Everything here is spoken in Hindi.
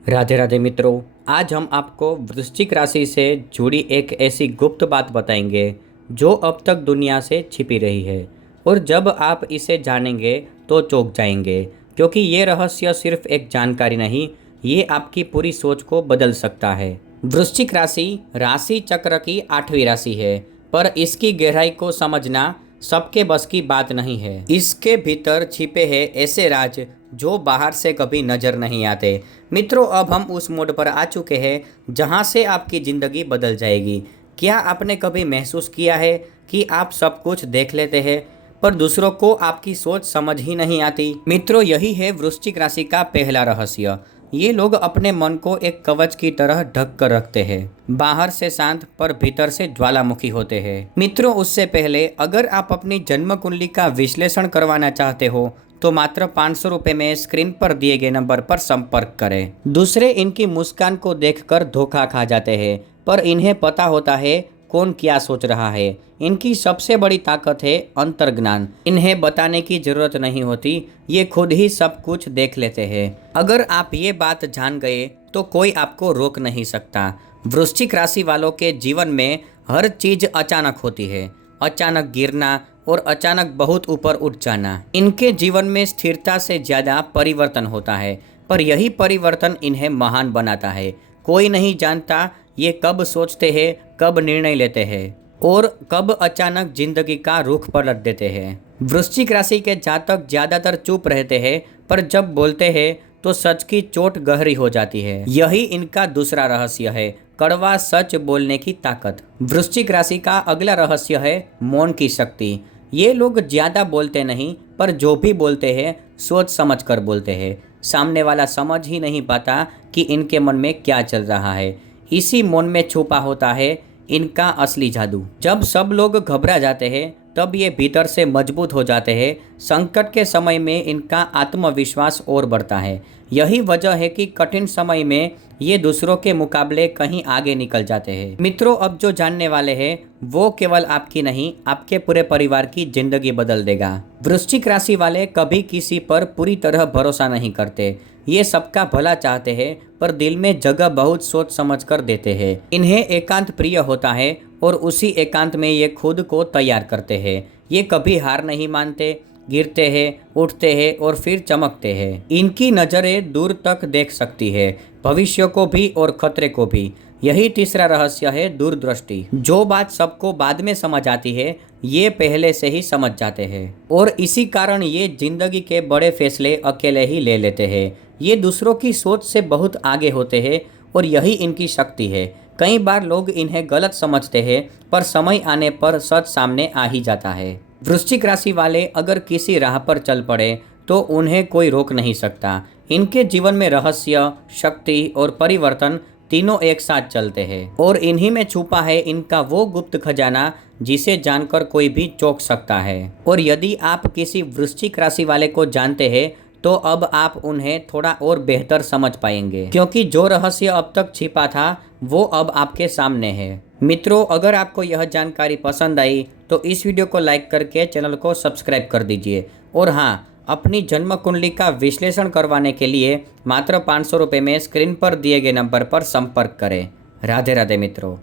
राधे राधे मित्रों। आज हम आपको वृश्चिक राशि से जुड़ी एक ऐसी गुप्त बात बताएंगे जो अब तक दुनिया से छिपी रही है, और जब आप इसे जानेंगे तो चौंक जाएंगे, क्योंकि ये रहस्य सिर्फ एक जानकारी नहीं, ये आपकी पूरी सोच को बदल सकता है। वृश्चिक राशि राशि चक्र की 8वीं राशि है, पर इसकी गहराई को समझना सबके बस की बात नहीं है। इसके भीतर छिपे हैं ऐसे राज जो बाहर से कभी नजर नहीं आते। मित्रों, अब हम उस मोड पर आ चुके हैं जहां से आपकी ज़िंदगी बदल जाएगी। क्या आपने कभी महसूस किया है कि आप सब कुछ देख लेते हैं पर दूसरों को आपकी सोच समझ ही नहीं आती? मित्रों, यही है वृश्चिक राशि का पहला रहस्य। ये लोग अपने मन को एक कवच की तरह ढक कर रखते हैं। बाहर से शांत पर भीतर से ज्वालामुखी होते हैं। मित्रों, उससे पहले अगर आप अपनी जन्म कुंडली का विश्लेषण करवाना चाहते हो तो मात्र 500 रुपये में स्क्रीन पर दिए गए नंबर पर संपर्क करें। दूसरे इनकी मुस्कान को देखकर धोखा खा जाते हैं, पर इन्हें पता होता है कौन क्या सोच रहा है। इनकी सबसे बड़ी ताकत है अंतर्ज्ञान। इन्हें बताने की जरूरत नहीं होती, ये खुद ही सब कुछ देख लेते हैं। अगर आप ये बात जान गए तो कोई आपको रोक नहीं सकता। वृश्चिक राशि वालों के जीवन में हर चीज अचानक होती है, अचानक गिरना और अचानक बहुत ऊपर उठ जाना। इनके जीवन में स्थिरता से ज्यादा परिवर्तन होता है, पर यही परिवर्तन इन्हें महान बनाता है। कोई नहीं जानता ये कब सोचते हैं, कब निर्णय लेते हैं और कब अचानक जिंदगी का रुख पलट देते हैं। वृश्चिक राशि के जातक ज्यादातर चुप रहते हैं, पर जब बोलते हैं तो सच की चोट गहरी हो जाती है। यही इनका दूसरा रहस्य है, कड़वा सच बोलने की ताकत। वृश्चिक राशि का अगला रहस्य है मौन की शक्ति। ये लोग ज्यादा बोलते नहीं, पर जो भी बोलते हैं सोच समझ कर बोलते हैं। सामने वाला समझ ही नहीं पाता कि इनके मन में क्या चल रहा है। इसी मौन में छुपा होता है इनका असली जादू। जब सब लोग घबरा जाते हैं तब ये भीतर से मजबूत हो जाते हैं। संकट के समय में इनका आत्मविश्वास और बढ़ता है। यही वजह है कि कठिन समय में ये दूसरों के मुकाबले कहीं आगे निकल जाते हैं। मित्रों, अब जो जानने वाले हैं वो केवल आपकी नहीं, आपके पूरे परिवार की जिंदगी बदल देगा। वृश्चिक राशि वाले कभी किसी पर पूरी तरह भरोसा नहीं करते। ये सबका भला चाहते हैं, पर दिल में जगह बहुत सोच समझ कर देते हैं। इन्हें एकांत प्रिय होता है और उसी एकांत में ये खुद को तैयार करते हैं। ये कभी हार नहीं मानते, गिरते हैं, उठते हैं और फिर चमकते हैं। इनकी नज़रें दूर तक देख सकती है, भविष्य को भी और खतरे को भी। यही तीसरा रहस्य है दूरदृष्टि। जो बात सबको बाद में समझ आती है, ये पहले से ही समझ जाते हैं, और इसी कारण ये जिंदगी के बड़े फैसले अकेले ही ले लेते हैं। ये दूसरों की सोच से बहुत आगे होते हैं और यही इनकी शक्ति है। कई बार लोग इन्हें गलत समझते हैं, पर समय आने पर सच सामने आ ही जाता है। वृश्चिक राशि वाले अगर किसी राह पर चल पड़े तो उन्हें कोई रोक नहीं सकता। इनके जीवन में रहस्य, शक्ति और परिवर्तन तीनों एक साथ चलते हैं, और इन्हीं में छुपा है इनका वो गुप्त खजाना जिसे जानकर कोई भी चौंक सकता है। और यदि आप किसी वृश्चिक राशि वाले को जानते हैं तो अब आप उन्हें थोड़ा और बेहतर समझ पाएंगे, क्योंकि जो रहस्य अब तक छिपा था वो अब आपके सामने है। मित्रों, अगर आपको यह जानकारी पसंद आई तो इस वीडियो को लाइक करके चैनल को सब्सक्राइब कर दीजिए। और हाँ, अपनी जन्म कुंडली का विश्लेषण करवाने के लिए मात्र 500 रुपये में स्क्रीन पर दिए गए नंबर पर संपर्क करें। राधे राधे मित्रों।